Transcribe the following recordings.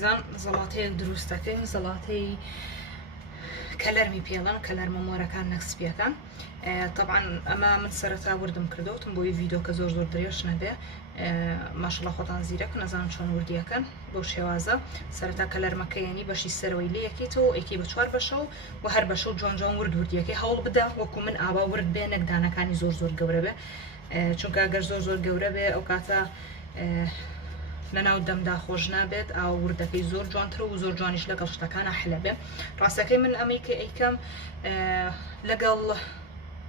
عزیزان زەڵاتەیەک دروست دەکەین زەڵاتەی کەلەرمی پێڵەن کەلەرمە مۆرەکان نەکسپیەکان طبعا ئەمە من سەرەتا وردم کردوتم بۆی ڤیدۆکە زۆر درێژ نەبێ ماشەڵڵا خۆتان زیرەک نەزانم چۆن وردیەکەن بەو شێوازە سەرەتا کەلەرمەکەیانی بەشی سەرەوەی لێ یەکێتەوە ئەیکی بە 4 بەشە و هەر بەشە و جوان جوان وردیەکەی هەوڵ بدە وەکو من ئاوا ورد بێ نەکدانەکانی زۆر گەورە بێ چونکە ئەگەر زۆر گەورە بێ ئەو کاتە لەناو دەمدا خۆش نابێت ئاو وردەکەی زۆر جوانتر و زۆر جوانیش لەگەڵ شتەکانە حلە بێ ڕاستەکەی من ئەمەی کە ئەیکەم لەگەڵ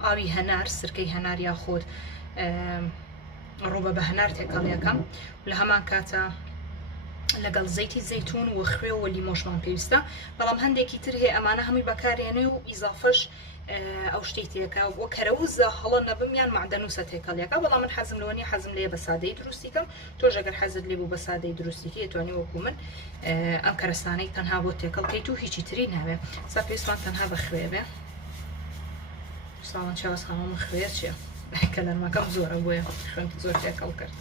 ئاوی هەنار سرکەی هەنار یا خۆت ڕۆبە بە هەنار تێکەڵیەکەم لە هەمان کاتە لەگەڵ زەیتی زەیتون و خوێ و لیمۆشمان پێویستە بەڵام هەندێکی تر هەیە ئەمانە هەمووی بەکارێنێ و ئیزافەش ئەو شتێک تێکە بۆ کەرەوزە هەڵە نەبم یان معدەنووسە تێکەڵیەکە بەڵام من حەزم لەوەنی حەزم لێ بە سادەی دروستیکەم تۆش ئەگەر حەزت لێ بوو بە سادەی دروستیکی توانی وەکو من ئەم کەرەستانەی تەنها بۆ تێکەڵکەیت و هیچی تری ناوێ سا پێویستمان تەنها بە خوێ بێ ساڵان چاوەسخانەوە خوێ چیە کەلەرمەکەم زۆرە بۆیە خوێن زۆر تێکەڵ کرد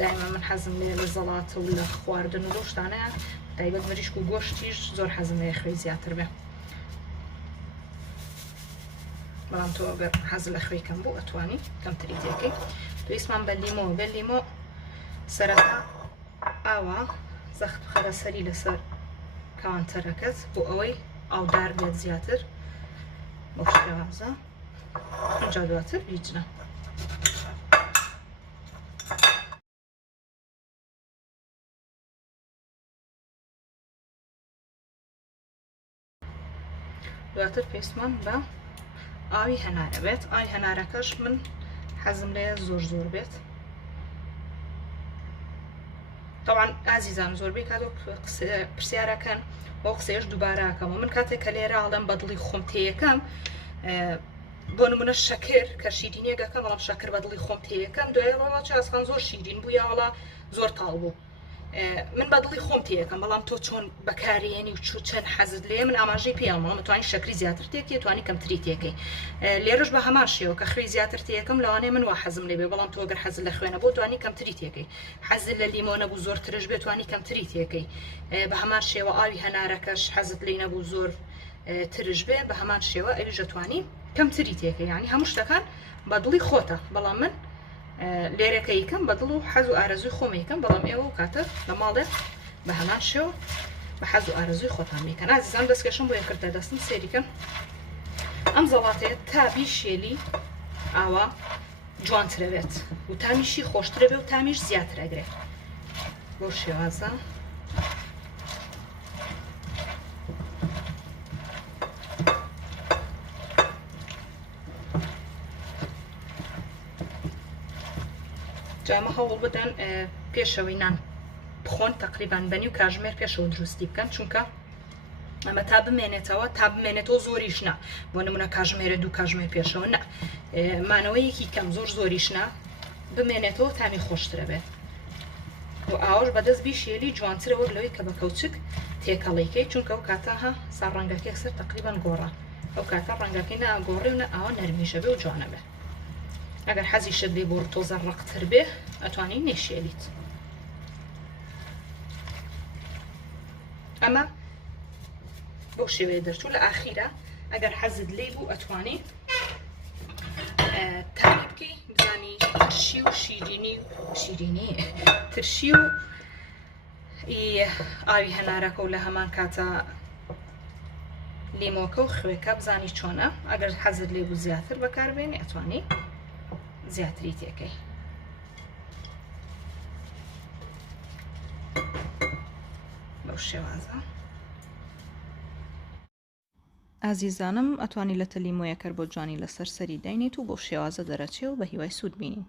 دائما من حەزم لێ لە زەڵاتە و لە خواردن و لەو شتانەیە تایبەت مریشک و گۆشتیش زۆر حەزم لێ خوێی زیاتر بێ بەڵام تۆ ئەگەر حەز لە خوێی کەم بوو ئەتوانی کەمتری تێکەی پێویستمان بە لیمۆ سەرەتا ئاوا زەخت بخەرە سەری لەسەر کاوانتەرەکەت بۆ ئەوەی ئاودار بێت زیاتر بۆ شێوازە اینجا دواتر بیجنە دواتر پێویستمان بە ئاوی هەنارە بێت ئاوی هەنارەکەش من حەزم لێ زۆر بێت طبعا ئازیزان زۆربەی کاتۆ پرسیارەکەن بۆ قسەیەش دووبارەکەمەوە من کاتێک کە لێرە ئاڵم بەدڵی خۆم تێیەکەم بۆ نمونە شەکر کە شیرینیەکەکەم بەڵام شەکر بەدڵی خۆم تێیەکەم دوای ڕۆڵا چاسخان زۆر شیرین بوو یا وڵا زۆر تاڵ بوو من بەدڵی خۆم تێیەکەم بەڵام تۆ چۆن بەکارێنی و چەند حەزت لێ من ئاماژەی پێڵمەوە توانی شەکری زیاتر تێکی توانی کەمتری تێکەی لێرەش بە هەمان شێوە کە خوێی زیاتر تێیەکەم لەوانەیە من وا حەزم لێ بێ بەڵام تۆ ئەگەر حەزت لە خوێنە بۆ توانی کەمتری تێکەی حەزت لە لیمۆ نەبوو زۆر ترش بێت توانی کەمتری تێکەی بە هەمان شێوە ئاوی هەنارەکەش حەزت لێ نەبوو زۆر ترش بێ بە هەمان شێوە ئەویش دەتوانی کەمتری تێکەی یعنی هەموو شتەکان بەدڵی خۆتە بەڵام من لێرەکە یکەم بەدڵ و حەز و ئارەزوی خۆم یکەم بەڵام ئێوە و کاتە لە ماڵێت بە هەمان شێوە بە حەز و ئارەزوی خۆتان میکەن ئازیزان دەستکەشم بۆ یەکردە دەستم سێریکەن ئەم زەڵاتەیە تابی شێلی ئاوا جوانترە بێت و تامیشی خۆشترە بێ و تامیش زیاتر ئەگرێت بۆ شێوازە جامە هەوڵ بدەن پێشەوەی نان بخۆن تقریبان بەنی و کاژمێر پێشەوە دروستی بکەن چونکە ئەمە تا بمێنێتەوە زۆریش نا بۆ نمونە کاژمێرە دوو کاژمێر پێشەوە نا مانەوەیەکی کەم زۆریش نا بمێنێتەوە تامی خۆشترە بێت و ئاوەش بەدەست بیشێلی جوانترە وەک لەوەی کە بە کەوچک تێکەڵیکەی چونکە ئەو کاتەها سا ڕەنگەکەی سەر تقریبان گۆڕە ئەو کاتە ڕەنگەکەی ناگۆڕێ و نە ئاوە نەرمیشە بێ و جوانە بێ ئەگەر حەزی شت بێ بۆ تۆزە ڕەقتر بێ ئەتوانی نێشێلیت ئەمە بۆ شێوەیە دەرچوو لە ئاخیرە ئەگەر حەزت لێ بوو ئەتوانی تانی بکەی بزانی ترشی و شیرینی ترشی و ئاوی هەنارەکە و لە هەمان کاتە لیمۆکە و خوێکە بزانی چۆنە ئەگەر حەزت لێ بوو زیاتر بەکاربێنی ئەتوانی زیاتری تێکەی بەو شێوازە ئازیزانم ئەتوانی لە تەلیمۆیەکەر بۆ جوانی لەسەر سەری داینیت و بۆ شێوازە دەرەچێ و بە هیوای سوود بینین